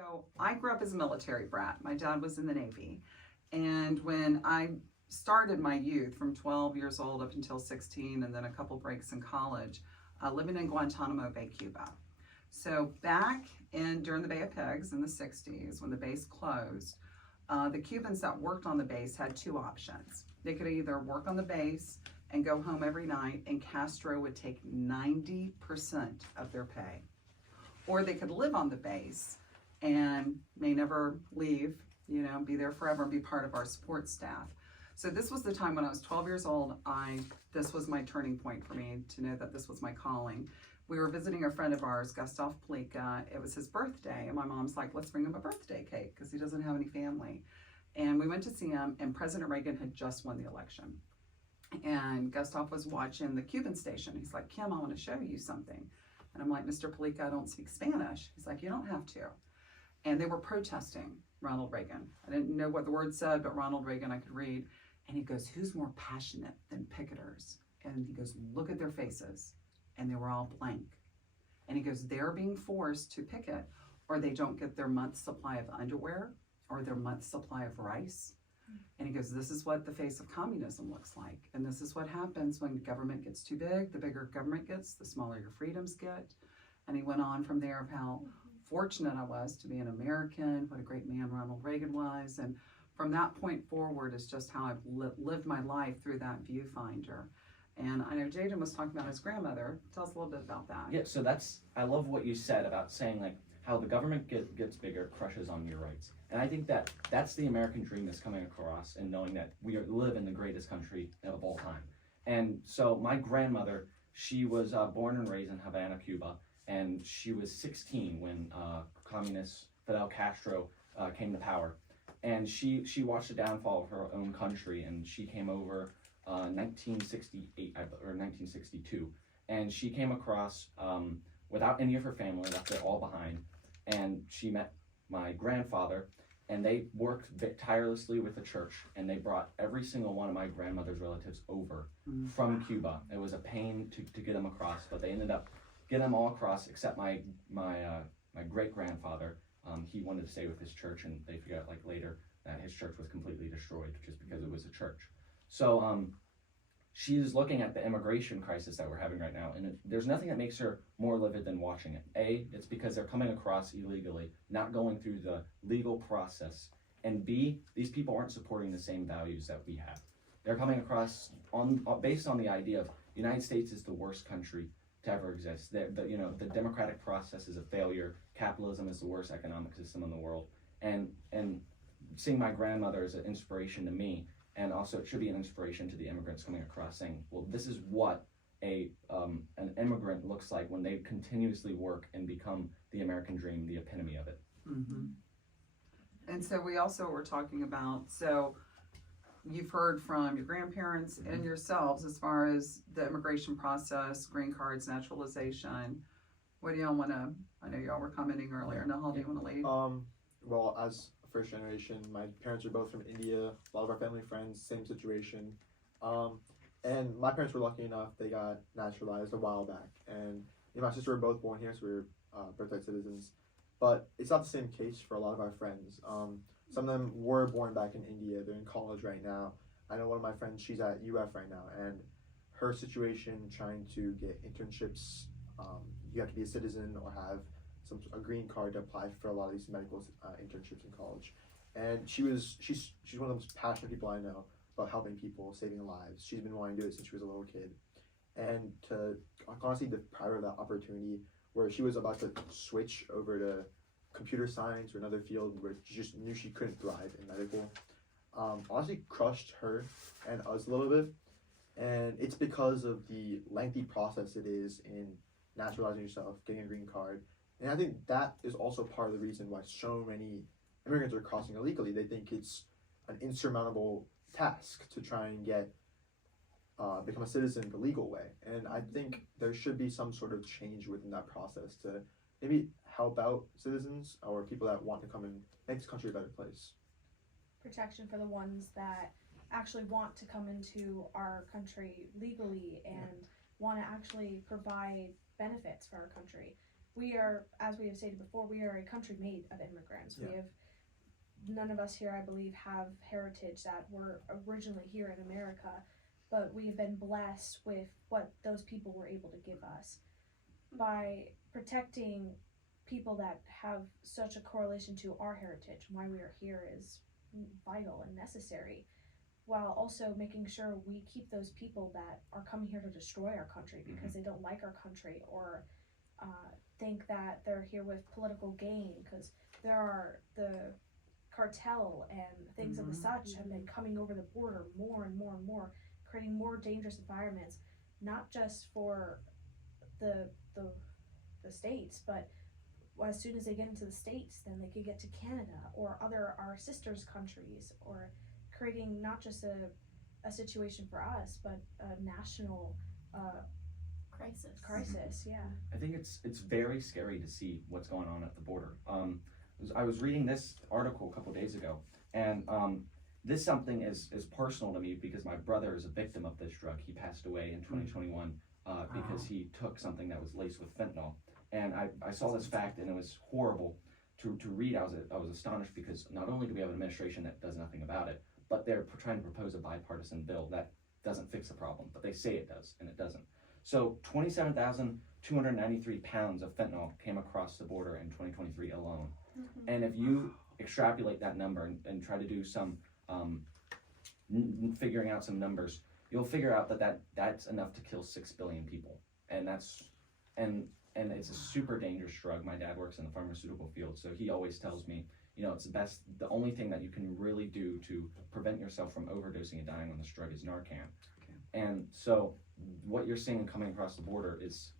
So I grew up as a military brat. My dad was in the Navy. And when I started my youth from 12 years old up until 16, and then a couple breaks in college, living in Guantanamo Bay, Cuba. So back during the Bay of Pigs in the 60s, when the base closed, the Cubans that worked on the base had two options. They could either work on the base and go home every night, and Castro would take 90% of their pay. Or they could live on the base and may never leave, be there forever and be part of our support staff. So this was the time when I was 12 years old. This was my turning point for me to know that this was my calling. We were visiting a friend of ours, Gustav Palika. It was his birthday, and my mom's like, let's bring him a birthday cake because he doesn't have any family. And we went to see him, and President Reagan had just won the election. And Gustav was watching the Cuban station. He's like, Kim, I want to show you something. And I'm like, Mr. Palika, I don't speak Spanish. He's like, you don't have to. And they were protesting Ronald Reagan. I didn't know what the word said, but Ronald Reagan I could read. And he goes, who's more passionate than picketers? And he goes, look at their faces. And they were all blank. And he goes, they're being forced to picket, or they don't get their month's supply of underwear or their month's supply of rice. And he goes, this is what the face of communism looks like. And this is what happens when government gets too big. The bigger government gets, the smaller your freedoms get. And he went on from there of how fortunate I was to be an American, what a great man Ronald Reagan was. And from that point forward is just how I've lived my life through that viewfinder. And I know Jaden was talking about his grandmother. Tell us a little bit about that. Yeah, so I love what you said about saying like how the government gets bigger, crushes on your rights. And I think that's the American dream that's coming across, and knowing that we live in the greatest country of all time. And so my grandmother, she was born and raised in Havana, Cuba, and she was 16 when communist Fidel Castro came to power. And she watched the downfall of her own country, and she came over 1968 or 1962, and she came across without any of her family, left it all behind, and she met my grandfather, and they worked tirelessly with the church, and they brought every single one of my grandmother's relatives over from Cuba. It was a pain to get them across, but they ended up getting them all across except my great grandfather. He wanted to stay with his church, and they figured out like later that his church was completely destroyed just because it was a church. So she's looking at the immigration crisis that we're having right now, and there's nothing that makes her more livid than watching it. A, it's because they're coming across illegally, not going through the legal process, and B, these people aren't supporting the same values that we have. They're coming across based on the idea of the United States is the worst country to ever exist. The democratic process is a failure. Capitalism is the worst economic system in the world, and seeing my grandmother as an inspiration to me. And also, it should be an inspiration to the immigrants coming across, saying, well, this is what an immigrant looks like when they continuously work and become the American dream, the epitome of it. Mm-hmm. And so we also were talking about, so you've heard from your grandparents and yourselves as far as the immigration process, green cards, naturalization. What do y'all want to, I know y'all were commenting earlier. Nahal, do you want to lead? Well, as first generation, my parents are both from India. A lot of our family friends, same situation. And my parents were lucky enough, they got naturalized a while back. And me and my sister were both born here, so we were birthright citizens. But it's not the same case for a lot of our friends. Some of them were born back in India. They're in college right now. I know one of my friends, she's at UF right now, and her situation trying to get internships, you have to be a citizen or have a green card to apply for a lot of these medical internships in college. And she's one of the most passionate people I know about helping people, saving lives. She's been wanting to do it since she was a little kid. And to honestly deprive her of that opportunity where she was about to switch over to computer science or another field where she just knew she couldn't thrive in medical, honestly crushed her and us a little bit. And it's because of the lengthy process it is in naturalizing yourself, getting a green card. And I think that is also part of the reason why so many immigrants are crossing illegally. They think it's an insurmountable task to try and become a citizen the legal way. And I think there should be some sort of change within that process to maybe help out citizens or people that want to come and make this country a better place. Protection for the ones that actually want to come into our country legally and want to actually provide benefits for our country. we are, as we have stated before, we are a country made of immigrants. Yeah. We have, none of us here, I believe, have heritage that were originally here in America, but we have been blessed with what those people were able to give us. By protecting people that have such a correlation to our heritage, why we are here is vital and necessary, while also making sure we keep those people that are coming here to destroy our country because they don't like our country or think that they're here with political gain, because there are the cartel and things of the such have been coming over the border more and more and more, creating more dangerous environments, not just for the states, but as soon as they get into the states, then they could get to Canada or our sisters countries, or creating not just a situation for us, but a national crisis. Yeah. I think it's very scary to see what's going on at the border. I was reading this article a couple days ago, and this something is personal to me because my brother is a victim of this drug. He passed away in 2021 because he took something that was laced with fentanyl. And I saw this fact, and it was horrible to read. I was astonished because not only do we have an administration that does nothing about it, but they're trying to propose a bipartisan bill that doesn't fix the problem, but they say it does, and it doesn't. So 27,293 pounds of fentanyl came across the border in 2023 alone. And if you extrapolate that number and try to do some figuring out some numbers, you'll figure out that's enough to kill 6 billion people. And and it's a super dangerous drug. My dad works in the pharmaceutical field, so he always tells me, it's the only thing that you can really do to prevent yourself from overdosing and dying on this drug is Narcan. And so what you're seeing coming across the border it's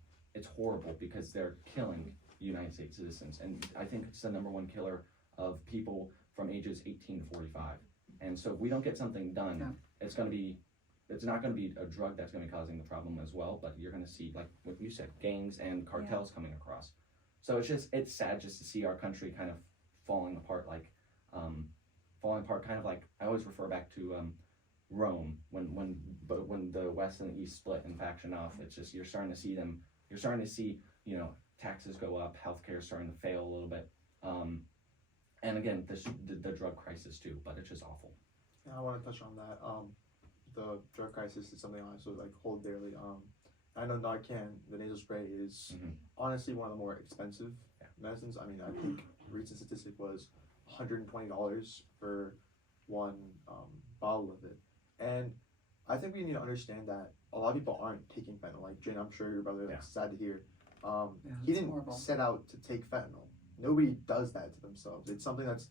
horrible because they're killing United States citizens. And I think it's the #1 killer of people from ages 18 to 45. And so if we don't get something done, it's not going to be a drug that's going to be causing the problem as well, but you're going to see, like what you said, gangs and cartels coming across. So it's sad just to see our country kind of falling apart kind of like, I always refer back to Rome when the West and the East split and faction off. It's just, you're starting to see, taxes go up, healthcare is starting to fail a little bit. And again, the drug crisis too, but it's just awful. Yeah, I want to touch on that. The drug crisis is something I also hold dearly. I know Narcan, the nasal spray, is honestly one of the more expensive medicines. I mean, I think recent statistic was $120 for one bottle of it. And I think we need to understand that a lot of people aren't taking fentanyl. Like Jen, I'm sure your brother is sad to hear. He didn't set out to take fentanyl. Nobody does that to themselves. It's something that's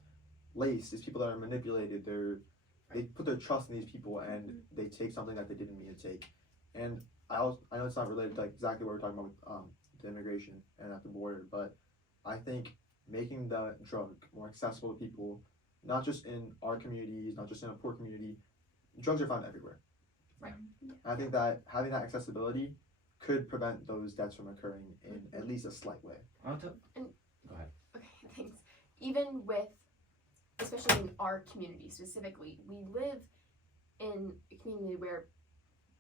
laced. It's people that are manipulated. They put their trust in these people and they take something that they didn't mean to take. And I know it's not related to exactly what we're talking about with the immigration and at the border, but I think making the drug more accessible to people, not just in our communities, not just in a poor community, drugs are found everywhere. Right. I think that having that accessibility could prevent those deaths from occurring in at least a slight way. Go ahead. Okay, thanks. Even with, especially in our community specifically, we live in a community where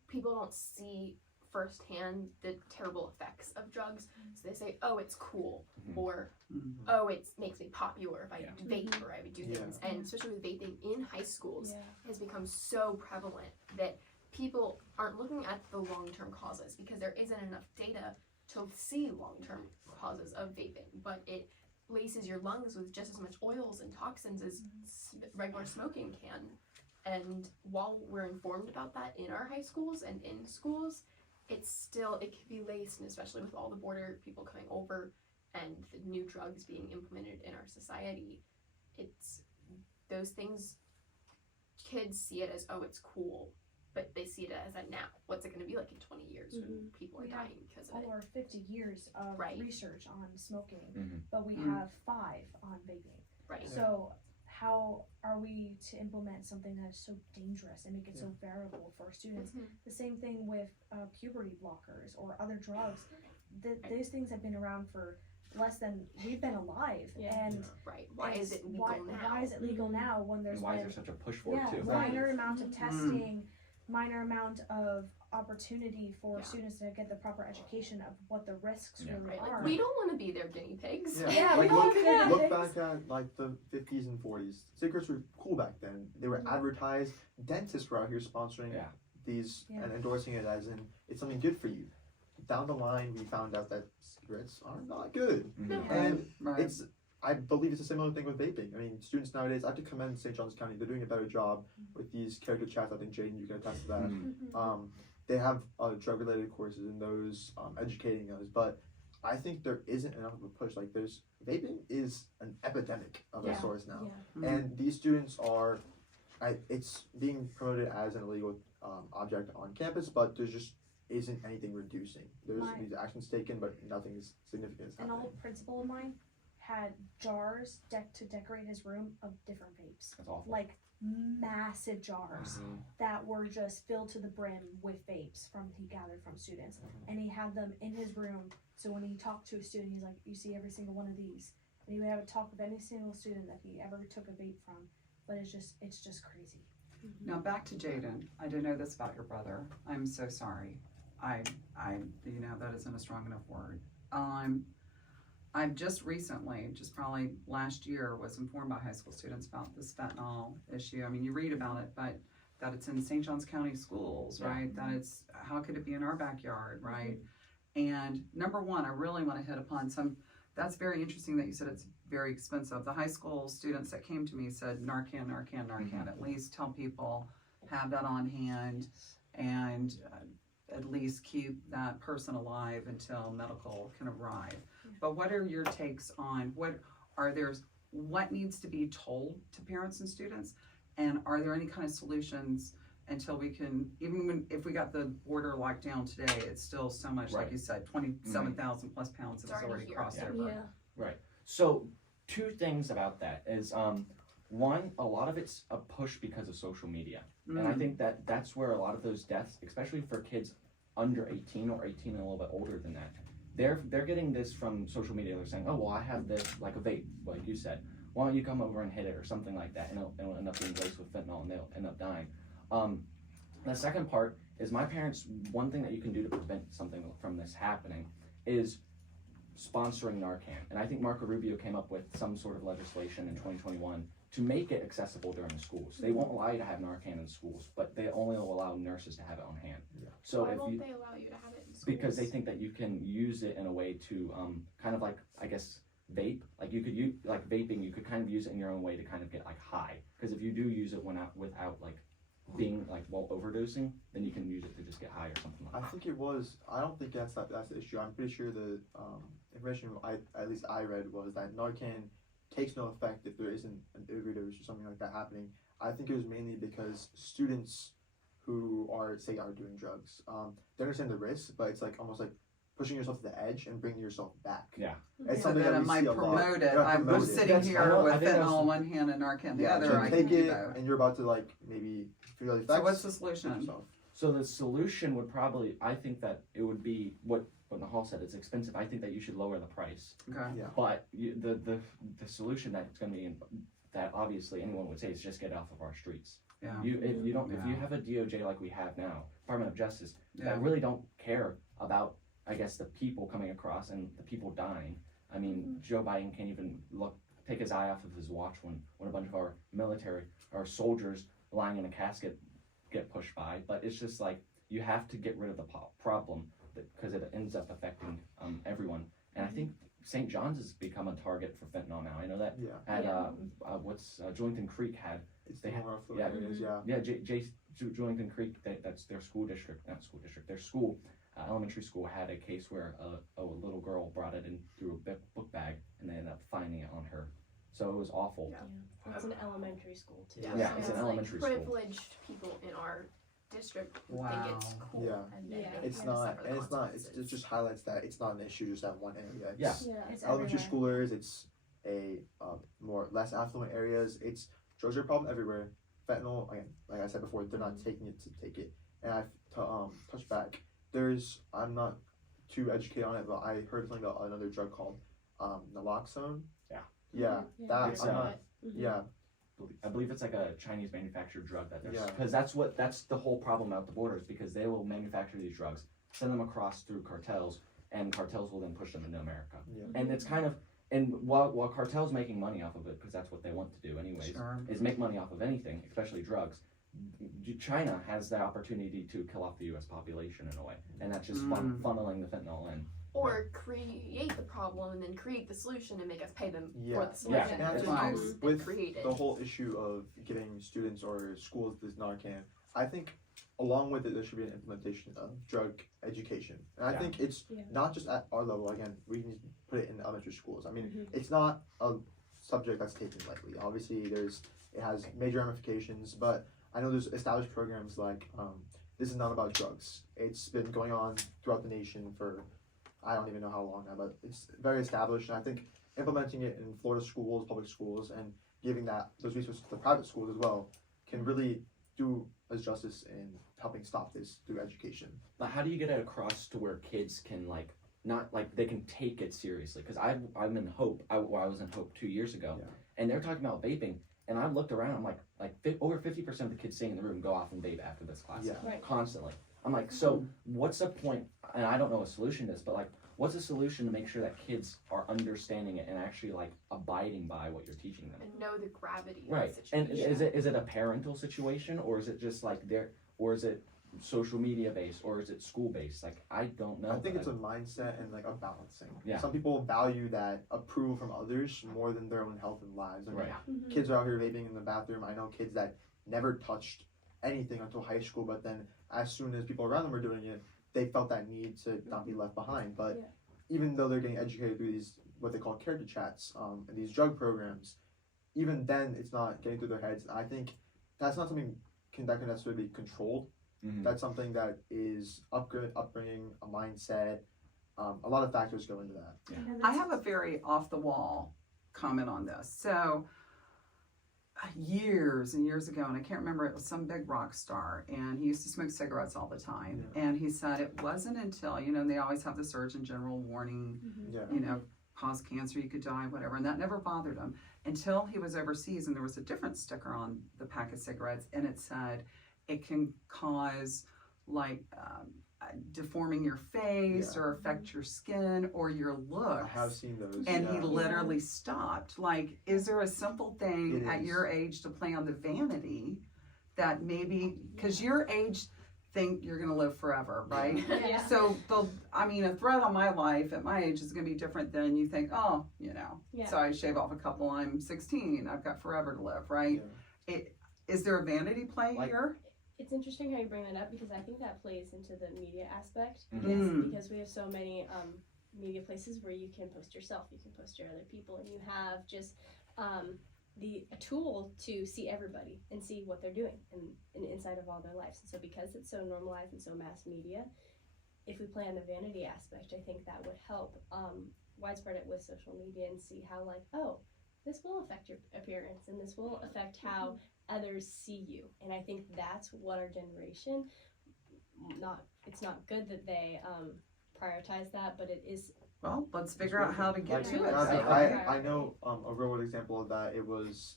people don't see firsthand the terrible effects of drugs. So they say, oh, it's cool, or oh, it makes me popular if I vape or I would do things. And especially with vaping in high schools has become so prevalent that people aren't looking at the long-term causes because there isn't enough data to see long-term causes of vaping, but it laces your lungs with just as much oils and toxins as regular smoking can. And while we're informed about that in our high schools and in schools, it can be laced, and especially with all the border people coming over and the new drugs being implemented in our society, it's those things, kids see it as, oh, it's cool, but they see it as a now. What's it going to be like in 20 years when people are dying because of it? Over 50 years of research on smoking, but we have 5 on vaping. Right. So how are we to implement something that is so dangerous and make it so variable for our students? The same thing with puberty blockers or other drugs. Those things have been around for less than we've been alive. And why is it legal now? Why is it legal now when there's and why is there such a push for it too? minor amount of testing, minor amount of opportunity for Yeah. students to get the proper education of what the risks Yeah. really Right, are. like, we don't want to be their guinea pigs. Yeah, Yeah, like we don't look, want to be look guinea back pigs. at like the 50s and 40s. Cigarettes were cool back then. They were Mhm. advertised. Dentists were out here sponsoring Yeah. these Yeah. and endorsing it as in it's something good for you. Down the line, we found out that cigarettes are not good, Mhm. and Right. it's. I believe it's a similar thing with vaping. I mean, students nowadays, I have to commend St. John's County. They're doing a better job with these character chats. I think Jaden, you can attest to that. Mhm. They have drug-related courses in those, educating those, but I think there isn't enough of a push. Like, there's vaping is an epidemic of Yeah. a source now, Yeah. Mhm. and these students are, it's being promoted as an illegal object on campus, but there just isn't anything reducing. There's My- these actions taken, but nothing is significant is An happening. old principal of mine had jars to decorate his room of different vapes, That's awful. like massive jars Mhm. that were just filled to the brim with vapes from he gathered from students, and he had them in his room. So when he talked to a student, he's like, "You see every single one of these," and he would have a talk with any single student that he ever took a vape from. But it's just crazy. Now back to Jaden. I didn't know this about your brother. I'm so sorry. I, that isn't a strong enough word. I've just recently, just probably last year, was informed by high school students about this fentanyl issue. I mean, you read about it, but that it's in St. John's County schools, Yeah. right? That it's, how could it be in our backyard, right? And number one, I really want to hit upon that's very interesting that you said it's very expensive. The high school students that came to me said Narcan, Narcan, Narcan. At least tell people, have that on hand, and at least keep that person alive until medical can arrive. But what are your takes on what needs to be told to parents and students, and are there any kind of solutions until we can, if we got the border locked down today, it's still so much, like Right. you said, 27,000 plus pounds It's has already already here. crossed Yeah. over. So, two things about that is, one, a lot of it's a push because of social media. And I think that that's where a lot of those deaths, especially for kids under 18 or 18 and a little bit older than that, they're getting this from social media. They're saying, oh, well, I have this, like a vape, like you said. Why don't you come over and hit it or something like that, and it'll end up being laced with fentanyl and they'll end up dying. The second part is my parents, one thing that you can do to prevent something from this happening is sponsoring Narcan. And I think Marco Rubio came up with some sort of legislation in 2021 to make it accessible during the schools. They won't allow you to have Narcan in schools, but they only will allow nurses to have it on hand. Yeah. So Why if won't you, they allow you to have it in schools? because they think that you can use it in a way to kind of like, I guess, vape. Like you could use, like vaping, you could kind of use it in your own way to kind of get like high. Because if you do use it without like being like overdosing, then you can use it to just get high or something like I that. think it was. I don't think that's the issue. I'm pretty sure the information at least I read was that Narcan takes no effect if there isn't an overdose or something like that happening. I think it was mainly because students who are doing drugs, they understand the risks, but it's like almost like pushing yourself to the edge and bringing yourself back. Yeah. It's So something that that it we might see a lot. promote it. Yeah, I'm promote it. sitting That's- I here know- with I think fentanyl that's- on one hand and Narcan the Yeah, other. so I take can do it both. and you're about to like maybe feel the effects. So what's the solution? yourself. So the solution would probably, I think that it would be what Nahal said. It's expensive. I think that you should lower the price. Okay. Yeah. But the solution that's going to be that obviously anyone would say is just get it off of our streets. Yeah. If you Yeah. have a DOJ like we have now, Department of Justice, Yeah. that really don't care about, I guess, the people coming across and the people dying. I mean, Joe Biden can't even take his eye off of his watch when a bunch of our military, our soldiers lying in a casket get pushed by. But it's just like you have to get rid of the problem because it ends up affecting everyone. And I think St. John's has become a target for fentanyl now. I know that Yeah. at Yeah. Julington Creek had. It's They the have- more affluent yeah. areas, yeah. Yeah, Julington Creek, that's their school district, not school district, their school, elementary school had a case where a little girl brought it in through a book bag and they ended up finding it on her. So it was awful. Yeah. It's an elementary school too. Yeah, it's an elementary like school. privileged people in our district Wow. think it's cool. Yeah. And Yeah. they It's have to not, suffer the and it's not. It consequences. just highlights that it's not an issue just at one area. Yeah. It's Yeah. It's elementary everywhere. schoolers. It's a more less affluent areas. It's drugs are a problem everywhere. Fentanyl, again, like I said before, they're not taking it to take it. And I've touched back. I'm not too educated on it, but I heard something about another drug called naloxone. Yeah. Yeah, Yeah. that It's, I'm not. Mhm. Yeah, I believe it's like a Chinese manufactured drug that they're, Yeah. because that's the whole problem out the borders, because they will manufacture these drugs, send them across through cartels, and cartels will then push them into America. Yeah. And it's kind of, and while cartels making money off of it, because that's what they want to do anyways, Sure. is make money off of anything, especially drugs. China has the opportunity to kill off the U.S. population in a way, and that's just funneling the fentanyl in. Or create the problem and then create the solution and make us pay them Yeah. for the solution. Yeah. Just Right. use and With create it. the whole issue of giving students or schools this Narcan, I think along with it there should be an implementation of drug education. And I Yeah. think it's Yeah. not just at our level, again, we can put it in elementary schools. I mean, Mhm. it's not a subject that's taken lightly. Obviously it has major ramifications, but I know there's established programs like This Is Not About Drugs. It's been going on throughout the nation for I don't even know how long now, but it's very established, and I think implementing it in Florida schools, public schools, and giving those resources to the private schools as well can really do us justice in helping stop this through education. But how do you get it across to where kids can not they can take it seriously? Because I'm in Hope. I was in Hope 2 years ago, Yeah. and they're talking about vaping, and I looked around. I'm over 50% of the kids sitting in the room go off and vape after this class, Yeah. Right. constantly. I'm like, so what's the point? And I don't know what a solution is, but what's a solution to make sure that kids are understanding it and actually abiding by what you're teaching them? And know the gravity Right. of the situation. And is it a parental situation, or is it just or is it social media based, or is it school based? I don't know. I think but it's a mindset and a balancing. Yeah. Some people value that approval from others more than their own health and lives. I mean, Right. Mhm. kids are out here vaping in the bathroom. I know kids that never touched anything until high school, but then as soon as people around them were doing it, they felt that need to not be left behind. But Yeah. even though they're getting educated through these what they call character chats and these drug programs, even then it's not getting through their heads. I think that's not something that can necessarily be controlled. Mhm. That's something that is upbringing, a mindset. A lot of factors go into that. And I that's- have a very off the wall comment on this. So years and years ago, and I can't remember, it was some big rock star, and he used to smoke cigarettes all the time. Yeah. And he said it wasn't until, they always have the Surgeon General warning, Mhm. Yeah. cause cancer, you could die, whatever, and that never bothered him until he was overseas, and there was a different sticker on the pack of cigarettes, and it said it can cause deforming your face Yeah. or affect your skin or your looks. I have seen those. And he yeah. literally stopped. Is there a simple thing It at is. your age to play on the vanity that maybe, because your age think you're gonna live forever, right? Yeah. So a threat on my life at my age is gonna be different than you think, Yeah. so I shave off a couple, I'm 16, I've got forever to live, right? Is there a vanity play here? It's interesting how you bring that up because I think that plays into the media aspect Mhm. because we have so many media places where you can post yourself, you can post your other people, and you have just a tool to see everybody and see what they're doing and inside of all their lives. And so because it's so normalized and so mass media, if we play on the vanity aspect, I think that would help widespread it with social media and see how this will affect your appearance and this will affect how others see you. And I think that's what our generation it's not good that they prioritize that, but it is. Well, let's figure out how to get to it. I know a real world example of that.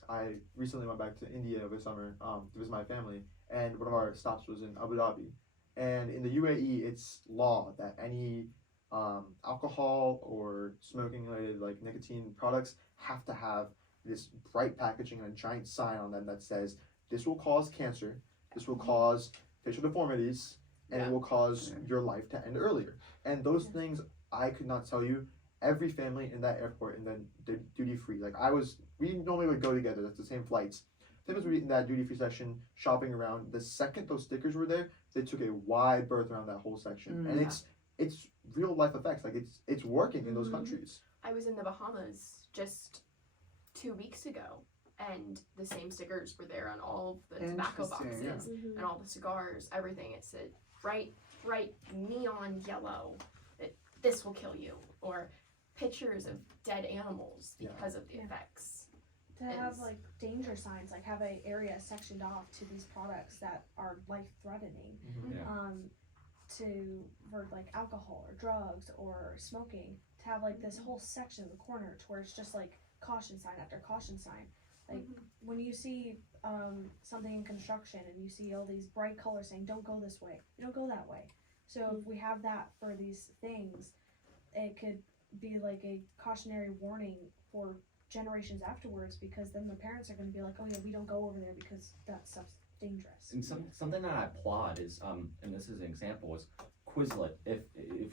I recently went back to India over summer to visit my family, and one of our stops was in Abu Dhabi. And in the UAE, it's law that any alcohol or smoking related nicotine products have to have this bright packaging and a giant sign on them that says this will cause cancer, this will cause facial deformities, and it will cause your life to end earlier. And those things I could not tell you. Every family in that airport and then duty free. We normally would go together. That's the same flights. Same as we in that duty free section, shopping around. The second those stickers were there, they took a wide berth around that whole section, and it's real life effects. It's working in those countries. I was in the Bahamas just 2 weeks ago, and the same stickers were there on all of the tobacco Interesting, boxes and all the cigars, everything. It said bright neon yellow. This will kill you, or pictures of dead animals because of the effects. To have danger signs, have an area sectioned off to these products that are life threatening. For alcohol or drugs or smoking, to have this whole section in the corner to where it's just caution sign after caution sign. Like when you see something in construction and you see all these bright colors saying don't go this way, you don't go that way. So if we have that for these things, it could be like a cautionary warning for generations afterwards, because then the parents are going to be like, oh yeah, we don't go over there because that stuff's dangerous. And something that I applaud is, and this is an example, is Quizlet. If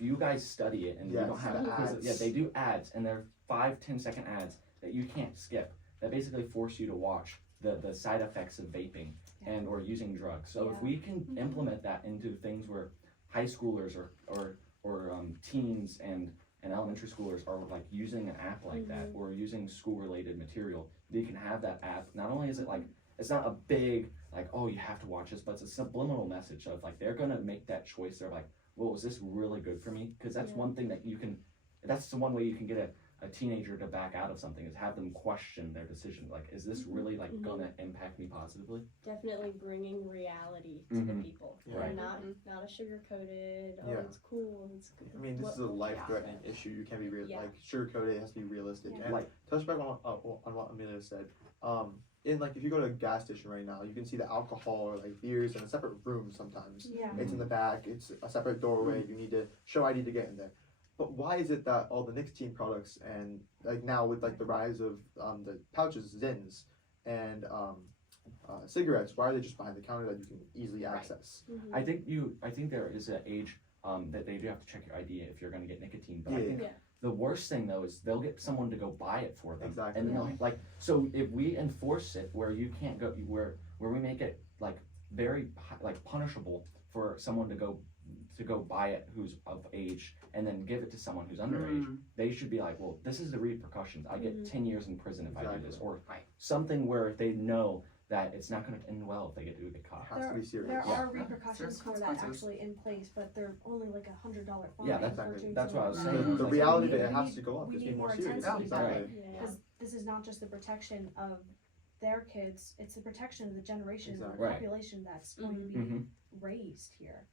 you guys study it and you Yes, don't have the Quizlet, ads. yeah, they do ads, and they're 5-10 second ads that you can't skip. That basically force you to watch the side effects of vaping and or using drugs. So if we can implement that into things where high schoolers or teens and elementary schoolers are like using an app like that, or using school related material, they can have that app. Not only is it like, it's not a big like, oh, you have to watch this, but it's a subliminal message of like, they're gonna make that choice. They're like, well, is this really good for me? Because that's one thing that you can, that's the one way you can get a teenager to back out of something, is have them question their decision. Like, is this really like gonna impact me positively? Definitely bringing reality to the people. Yeah. And not a sugar coated, oh, Yeah. it's cool, it's good. I mean, this is a life-threatening issue. You can't be real, Yeah. like sugarcoated. It has to be realistic. Yeah. And Like- touch back on what Amelia said. In like if you go to a gas station right now, you can see the alcohol or like beers in a separate room sometimes. Yeah. It's in the back. It's a separate doorway. You need to show ID to get in there. But why is it that all the nicotine products and like now with like the rise of the pouches, Zins, and cigarettes, why are they just behind the counter that you can easily Right. access? I think there is an age that they do have to check your ID if you're gonna get nicotine. But I Yeah. think Yeah. the worst thing though is they'll get someone to go buy it for them. Exactly. And then they'll like, so if we enforce it where you can't go, where we make it like very like punishable for someone to go buy it who's of age and then give it to someone who's underage, they should be like, well, this is the repercussions. I get 10 years in prison if I do this, Exactly. or Right. something where they know that it's not going to end well if they get caught. It has to be serious. There Yeah. are repercussions for that consequences. actually in place, but they're only like $100 fine. Yeah, for exactly. doing That's what I was something saying. The Like, reality we that it need- has to go up we is need be more more serious. intensity. Exactly. Yeah. Because this is not just the protection of their kids, it's the protection of the generation of Exactly. the Right. population that's going to be Mhm. raised here.